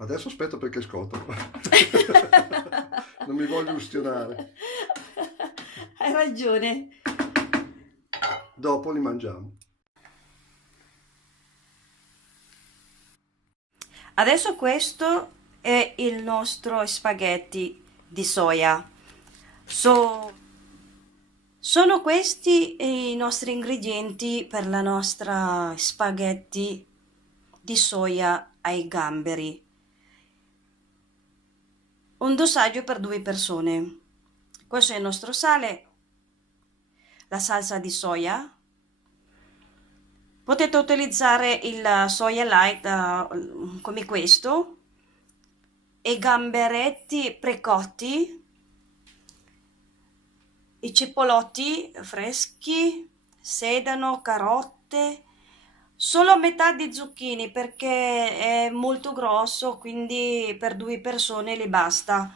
Adesso aspetta perché scotto. Non mi voglio ustionare. Hai ragione. Dopo li mangiamo. Adesso questo è il nostro spaghetti di soia. Sono questi i nostri ingredienti per la nostra spaghetti di soia ai gamberi. Un dosaggio per 2 persone. Questo è il nostro sale, la salsa di soia. Potete utilizzare il soia light come questo, e gamberetti precotti, i cipolotti freschi, sedano, carote, solo metà di zucchine perché è molto grosso, quindi per 2 persone le basta.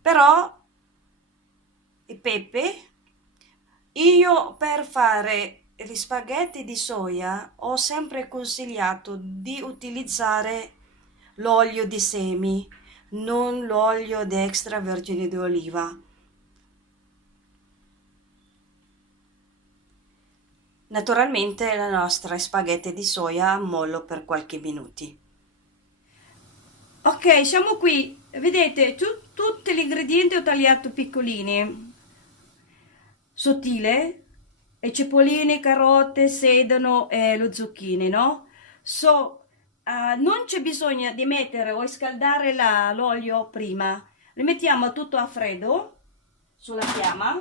Però il pepe, io per fare gli spaghetti di soia ho sempre consigliato di utilizzare l'olio di semi, non l'olio di extravergine di oliva. Naturalmente la nostra spaghetti di soia mollo per qualche minuti. Ok, siamo qui. Vedete, tutti gli ingredienti ho tagliato piccolini. Sottile, e cipollini, carote, sedano e lo zucchine, no? Non c'è bisogno di mettere o scaldare l'olio prima. Lo mettiamo tutto a freddo sulla fiamma.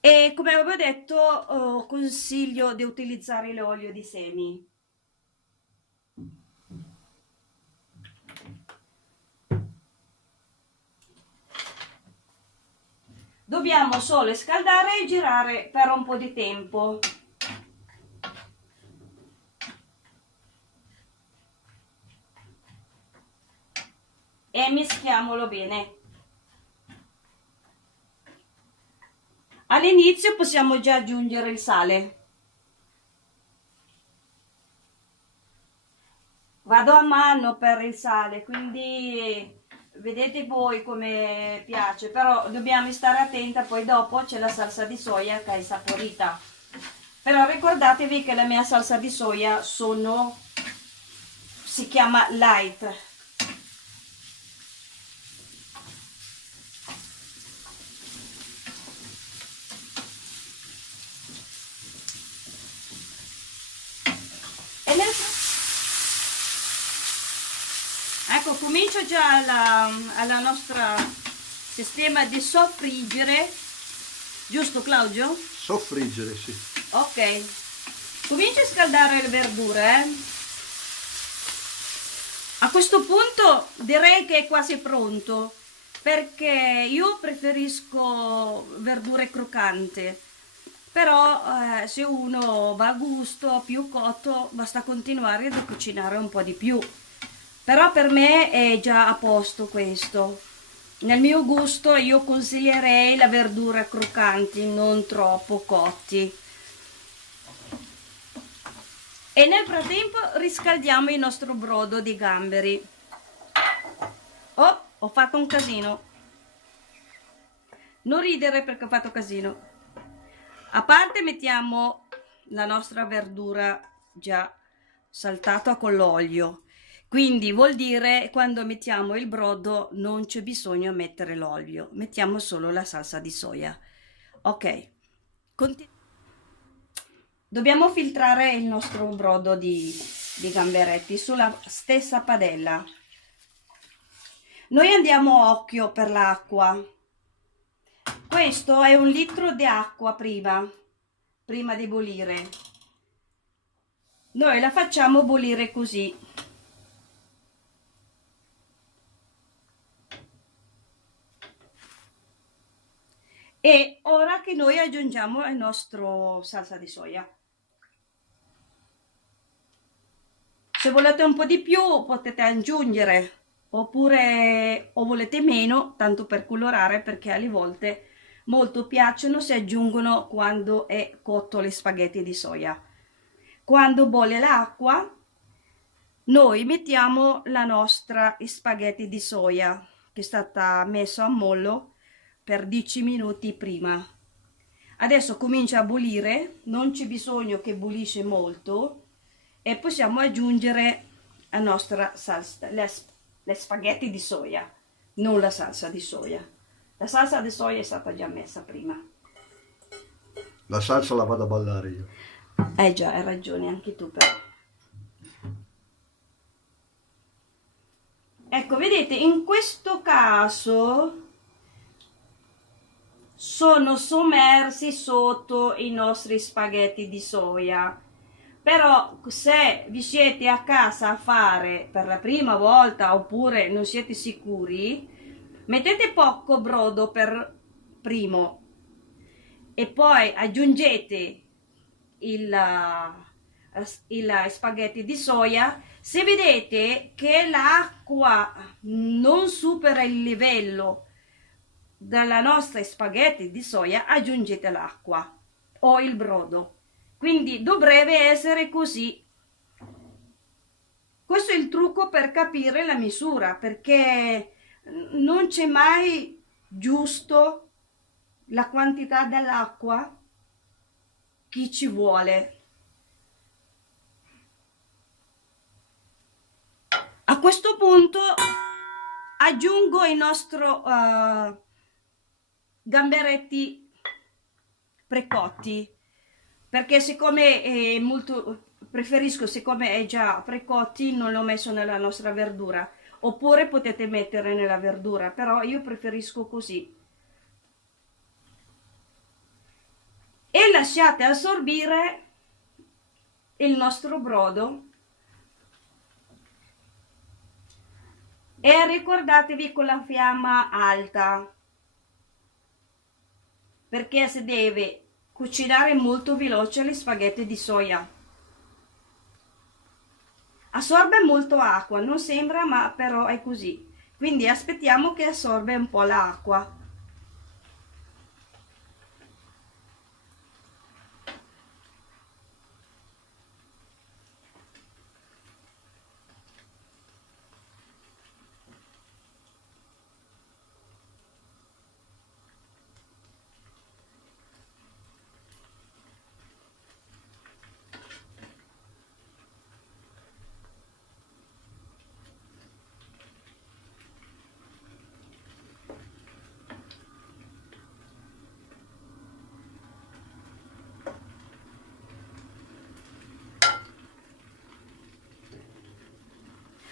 E come avevo detto, consiglio di utilizzare l'olio di semi. Dobbiamo solo scaldare e girare per un po' di tempo. E mischiamolo bene. All'inizio possiamo già aggiungere il sale. Vado a mano per il sale, quindi vedete voi come piace, però dobbiamo stare attenta, poi dopo c'è la salsa di soia che è saporita. Però ricordatevi che la mia salsa di soia si chiama light. E ecco, comincio già alla nostra sistema di soffriggere, giusto Claudio? Soffriggere, sì. Ok, comincio a scaldare le verdure. A questo punto direi che è quasi pronto, perché io preferisco verdure croccanti, però se uno va a gusto più cotto basta continuare a cucinare un po' di più. Però per me è già a posto questo. Nel mio gusto io consiglierei la verdura croccanti, non troppo cotti. E nel frattempo riscaldiamo il nostro brodo di gamberi. Oh, ho fatto un casino. Non ridere perché ho fatto casino. A parte mettiamo la nostra verdura già saltata con l'olio. Quindi vuol dire quando mettiamo il brodo non c'è bisogno di mettere l'olio, mettiamo solo la salsa di soia. Ok, dobbiamo filtrare il nostro brodo di gamberetti sulla stessa padella. Noi andiamo a occhio per l'acqua. Questo è 1 litro di acqua prima di bollire. Noi la facciamo bollire così. E ora che noi aggiungiamo il nostro salsa di soia. Se volete un po' di più potete aggiungere, oppure o volete meno, tanto per colorare, perché alle volte molto piacciono, si aggiungono quando è cotto le spaghetti di soia. Quando bolle l'acqua noi mettiamo la nostra spaghetti di soia che è stata messa a mollo per 10 minuti prima. Adesso comincia a bollire, non c'è bisogno che bollisce molto e possiamo aggiungere la nostra salsa, le spaghetti di soia, non la salsa di soia. La salsa di soia è stata già messa prima. La salsa la vado a ballare io. Eh già, hai ragione anche tu però. Ecco, vedete, in questo caso sono sommersi sotto i nostri spaghetti di soia. Però se vi siete a casa a fare per la prima volta oppure non siete sicuri, mettete poco brodo per primo e poi aggiungete il spaghetti di soia. Se vedete che l'acqua non supera il livello della nostra spaghetti di soia, aggiungete l'acqua o il brodo. Quindi dovrebbe essere così. Questo è il trucco per capire la misura, perché non c'è mai giusto la quantità dell'acqua che ci vuole. A questo punto aggiungo il nostro gamberetti precotti, perché siccome è molto preferisco, siccome è già precotti, non l'ho messo nella nostra verdura, oppure potete mettere nella verdura, però io preferisco così. E lasciate assorbire il nostro brodo e ricordatevi con la fiamma alta, perché si deve cucinare molto veloce gli spaghetti di soia. Assorbe molto acqua, non sembra, ma però è così. Quindi aspettiamo che assorbe un po' l'acqua.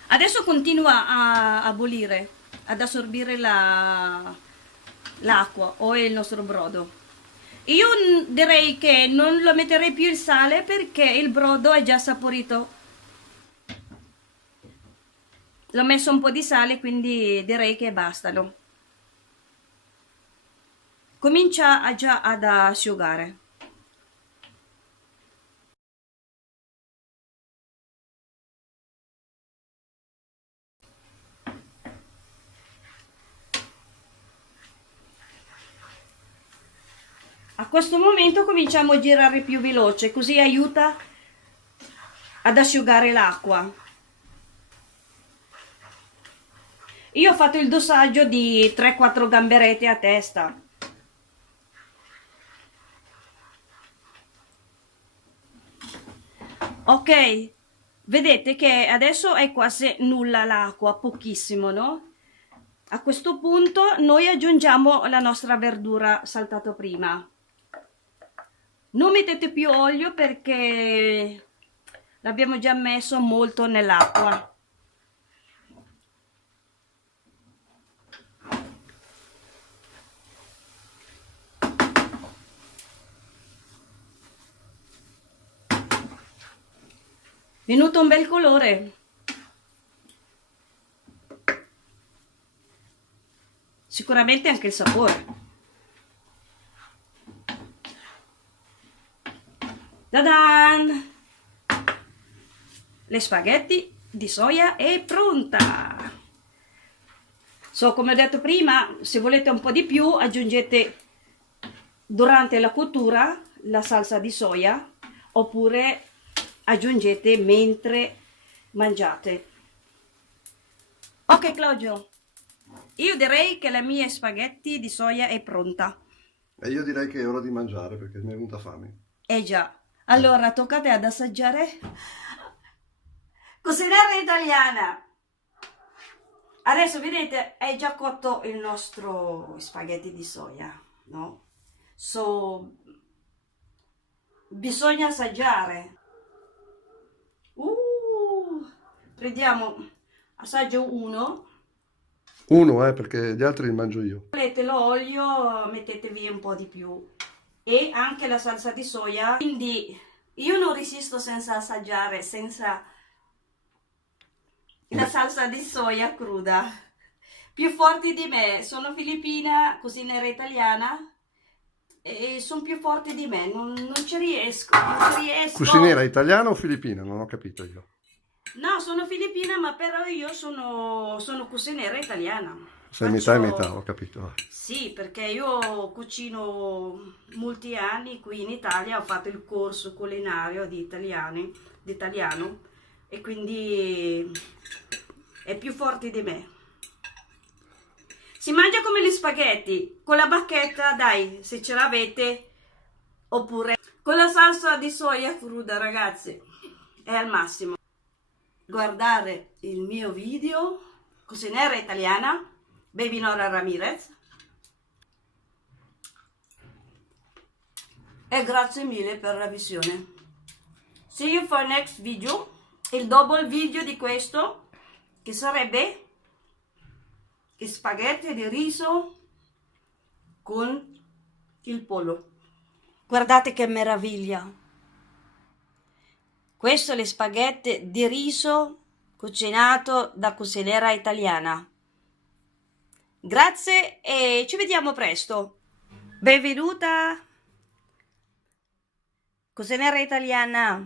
Adesso continua a bollire, ad assorbire l'acqua o il nostro brodo. Io direi che non lo metterei più il sale perché il brodo è già saporito. L'ho messo un po' di sale, quindi direi che bastano. Comincia già ad asciugare. A questo momento cominciamo a girare più veloce, così aiuta ad asciugare l'acqua. Io ho fatto il dosaggio di 3-4 gamberette a testa. Ok, vedete che adesso è quasi nulla l'acqua, pochissimo, no? A questo punto noi aggiungiamo la nostra verdura saltata prima. Non mettete più olio perché l'abbiamo già messo molto nell'acqua. Venuto un bel colore. Sicuramente anche il sapore. Ta-dan! Le spaghetti di soia è pronta. Come ho detto prima, se volete un po' di più aggiungete durante la cottura la salsa di soia oppure aggiungete mentre mangiate. Ok Claudio, io direi che la mia spaghetti di soia è pronta. E io direi che è ora di mangiare perché mi è venuta fame. Eh già, allora toccate ad assaggiare. Cucinare italiana. Adesso vedete è già cotto il nostro spaghetti di soia, no? Bisogna assaggiare. Prendiamo, assaggio uno. Uno, perché gli altri li mangio io. Volete l'olio, mettetevi un po' di più. E anche la salsa di soia. Quindi io non resisto senza assaggiare, senza la salsa di soia cruda. Più forti di me, sono filippina, cucinera italiana e sono più forti di me, non ci riesco, non ci riesco. Cuciniera italiana o filippina? Non ho capito io. No, sono filippina, ma però io sono cuciniera italiana. Sei metà e metà, ho capito. Sì, perché io cucino molti anni qui in Italia, ho fatto il corso culinario di italiano e quindi è più forte di me. Si mangia come gli spaghetti, con la bacchetta, dai, se ce l'avete, oppure con la salsa di soia cruda, ragazzi, è al massimo. Guardare il mio video, cuciniera italiana, Baby Nora Ramirez. E grazie mille per la visione. See you for next video, il double video di questo, che sarebbe spaghetti di riso con il pollo. Guardate che meraviglia! Questo è le spaghetti di riso cucinato da cuciniera italiana. Grazie e ci vediamo presto. Benvenuta, cuciniera italiana,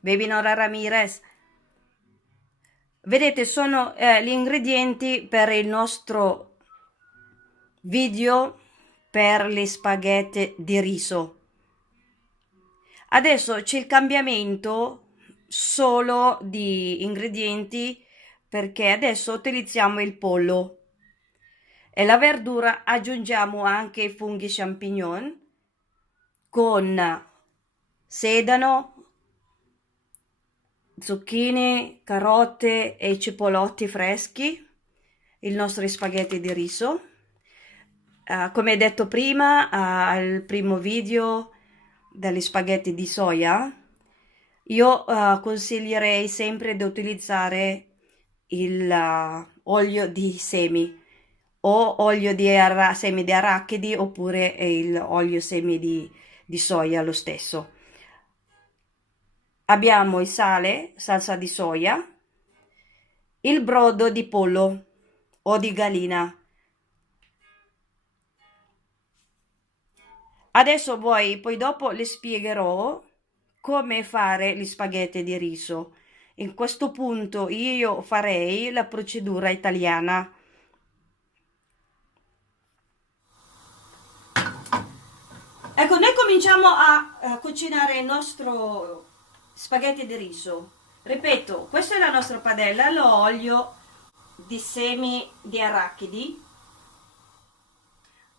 Baby Nora Ramirez. Vedete, sono gli ingredienti per il nostro video per le spaghetti di riso. Adesso c'è il cambiamento solo di ingredienti perché adesso utilizziamo il pollo e la verdura aggiungiamo anche i funghi champignon con sedano, zucchine, carote e cipollotti freschi, i nostri spaghetti di riso. Come detto prima, al primo video degli spaghetti di soia, io consiglierei sempre di utilizzare il olio di semi o olio di semi di arachidi oppure il olio semi di soia lo stesso. Abbiamo il sale, salsa di soia, il brodo di pollo o di gallina. Adesso poi dopo le spiegherò come fare gli spaghetti di riso. In questo punto io farei la procedura italiana. Ecco, noi cominciamo a cucinare il nostro spaghetti di riso. Ripeto, questa è la nostra padella, l'olio di semi di arachidi.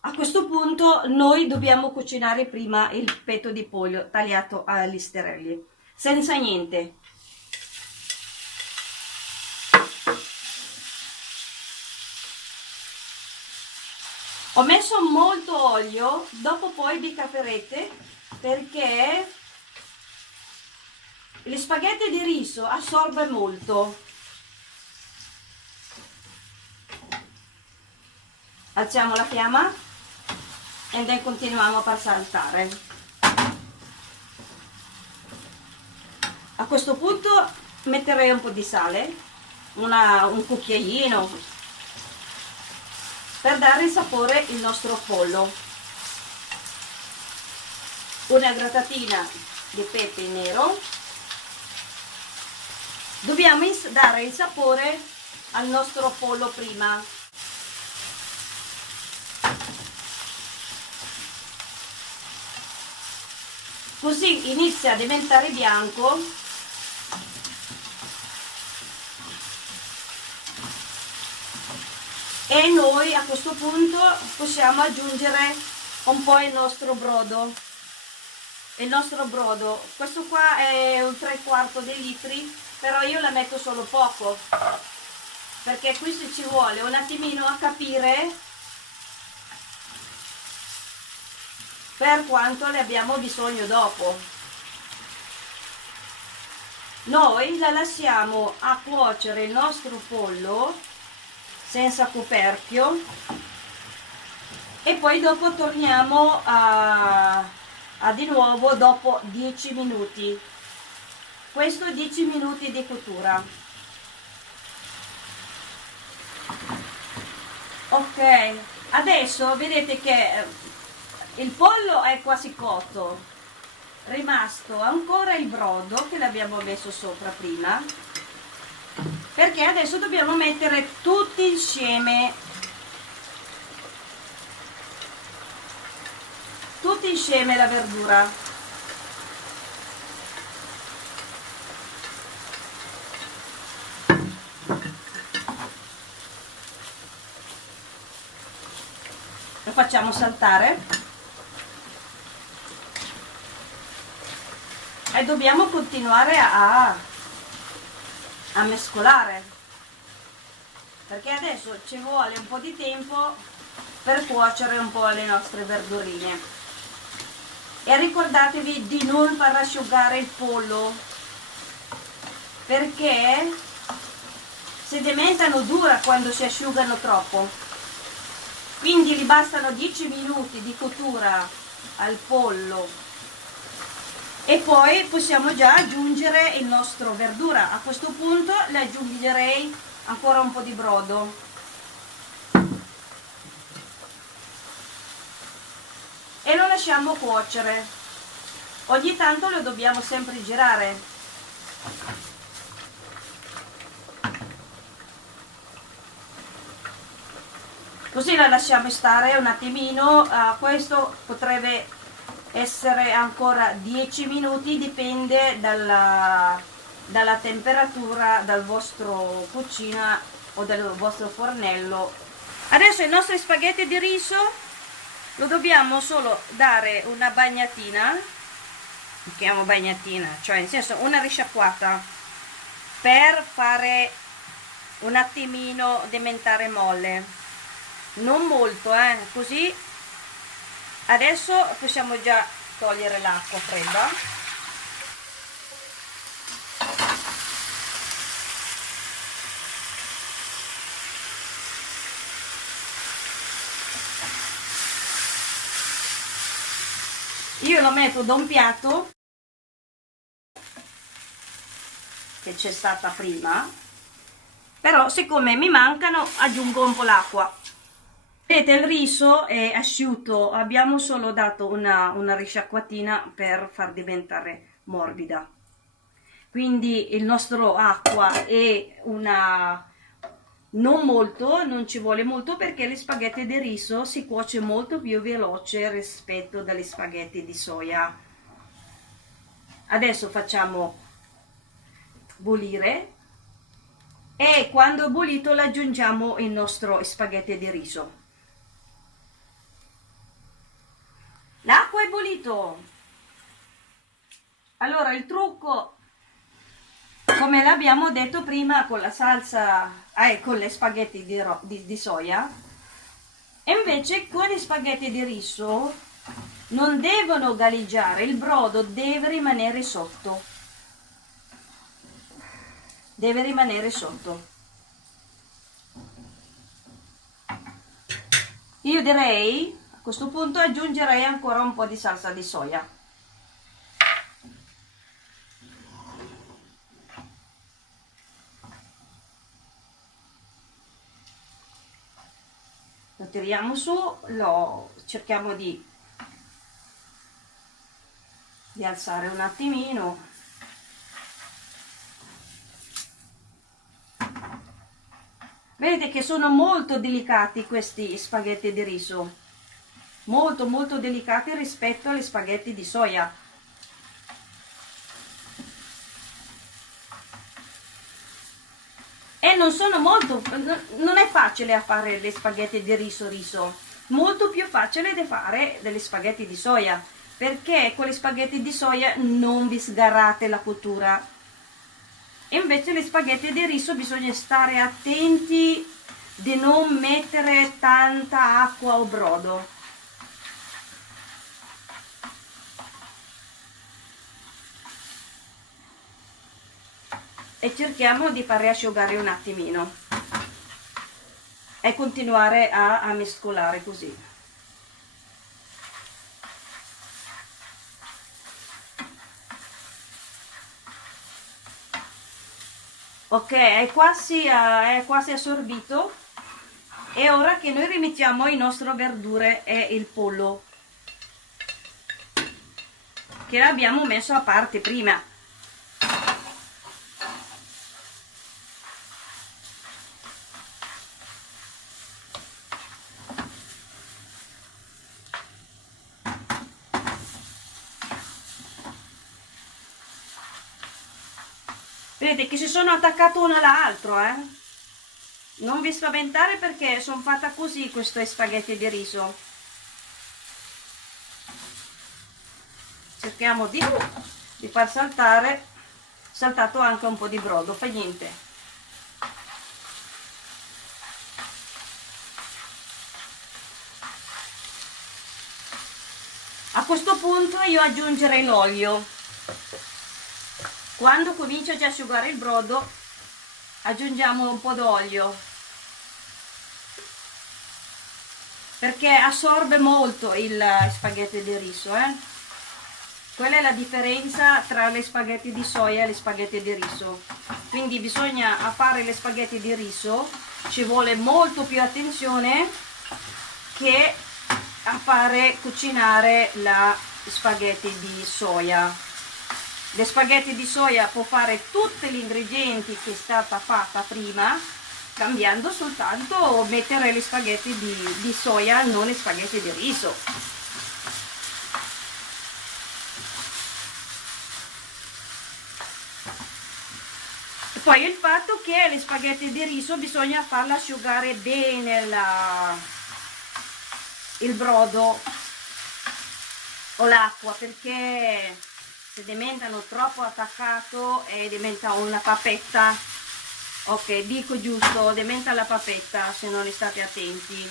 A questo punto noi dobbiamo cucinare prima il petto di pollo tagliato a listarelli, senza niente. Ho messo molto olio, dopo poi vi capirete perché gli spaghetti di riso assorbe molto. Alziamo la fiamma e poi continuiamo a saltare. A questo punto metterei un po' di sale, un cucchiaino, per dare il sapore al nostro pollo. Una grattatina di pepe nero. Dobbiamo dare il sapore al nostro pollo prima. Così inizia a diventare bianco E noi a questo punto possiamo aggiungere un po' il nostro brodo. Il nostro brodo, questo qua è un 3/4 dei litri, però io la metto solo poco, perché qui ci vuole un attimino a capire per quanto ne abbiamo bisogno dopo. Noi la lasciamo a cuocere il nostro pollo senza coperchio e poi dopo torniamo a di nuovo dopo 10 minuti. Questo 10 minuti di cottura. Ok, adesso vedete che il pollo è quasi cotto, rimasto ancora il brodo che l'abbiamo messo sopra prima, perché adesso dobbiamo mettere tutti insieme la verdura. Lo facciamo saltare e dobbiamo continuare a mescolare, perché adesso ci vuole un po' di tempo per cuocere un po' le nostre verdurine. E ricordatevi di non far asciugare il pollo, perché si diventano dura quando si asciugano troppo. Quindi gli bastano 10 minuti di cottura al pollo e poi possiamo già aggiungere il nostro verdura. A questo punto le aggiungerei ancora un po' di brodo e lo lasciamo cuocere. Ogni tanto lo dobbiamo sempre girare. Così la lasciamo stare un attimino. Questo potrebbe essere ancora 10 minuti, dipende dalla temperatura del vostro cucina o del vostro fornello. Adesso i nostri spaghetti di riso lo dobbiamo solo dare una bagnatina, chiamo bagnatina, cioè in senso una risciacquata, per fare un attimino diventare molle, non molto, così. Adesso possiamo già togliere l'acqua fredda. Io lo metto da un piatto che c'è stata prima, però siccome mi mancano aggiungo un po' l'acqua. Vedete, il riso è asciutto, abbiamo solo dato una risciacquatina per far diventare morbida. Quindi il nostro acqua è non ci vuole molto, perché gli spaghetti di riso si cuoce molto più veloce rispetto agli spaghetti di soia. Adesso facciamo bollire e quando è bollito aggiungiamo il nostro spaghetti di riso. L'acqua è bollito. Allora il trucco, come l'abbiamo detto prima, con la salsa, con le spaghetti di soia, e invece con gli spaghetti di riso non devono galleggiare, il brodo deve rimanere sotto. Deve rimanere sotto. Io direi, a questo punto aggiungerei ancora un po' di salsa di soia. Lo tiriamo su, lo cerchiamo di alzare un attimino. Vedete che sono molto delicati questi spaghetti di riso, molto molto delicati rispetto agli spaghetti di soia. E non sono molto, non è facile a fare le spaghetti di riso, molto più facile di fare delle spaghetti di soia, perché con le spaghetti di soia non vi sgarrate la cottura. E invece le spaghetti di riso bisogna stare attenti di non mettere tanta acqua o brodo. E cerchiamo di fare asciugare un attimino e continuare a mescolare così. Ok, è quasi assorbito. E ora che noi rimettiamo il nostro verdure e il pollo che abbiamo messo a parte prima. Vedete che si sono attaccato uno all'altro, eh? Non vi spaventare perché sono fatta così queste spaghetti di riso. Cerchiamo di far saltato anche un po' di brodo, fa niente. A questo punto io aggiungerei l'olio. Quando comincia già a asciugare il brodo, aggiungiamo un po' d'olio, perché assorbe molto il spaghetti di riso, eh? Quella è la differenza tra le spaghetti di soia e le spaghetti di riso. Quindi bisogna fare le spaghetti di riso, ci vuole molto più attenzione che a fare cucinare la spaghetti di soia. Le spaghetti di soia può fare tutti gli ingredienti che è stata fatta prima, cambiando soltanto mettere le spaghetti di soia, non le spaghetti di riso. E poi il fatto che le spaghetti di riso bisogna farla asciugare bene il brodo o l'acqua, perché se diventano troppo attaccato e diventa una pappetta. Ok, dico giusto, diventa la pappetta se non state attenti.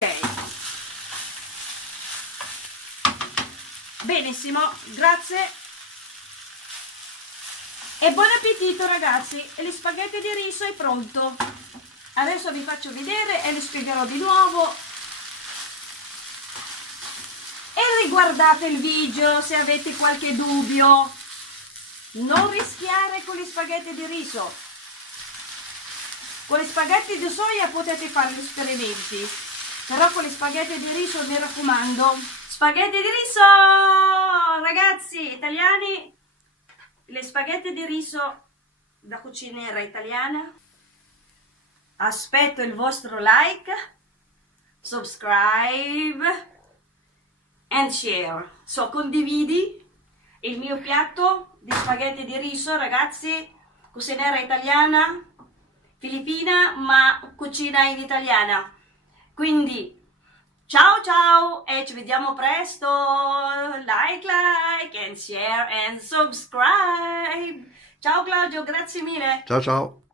Ok, benissimo, grazie e buon appetito ragazzi. E gli spaghetti di riso è pronto. Adesso vi faccio vedere e li spiegherò di nuovo. E riguardate il video se avete qualche dubbio. Non rischiare con gli spaghetti di riso. Con gli spaghetti di soia potete fare gli esperimenti, però con gli spaghetti di riso mi raccomando. Spaghetti di riso! Ragazzi italiani, le spaghetti di riso da cuciniera italiana. Aspetto il vostro like, subscribe and share. Condividi il mio piatto di spaghetti di riso, ragazzi, cuciniera italiana, filippina, ma cucina in italiana. Quindi ciao ciao e ci vediamo presto. Like and share and subscribe. Ciao Claudio, grazie mille. Ciao ciao.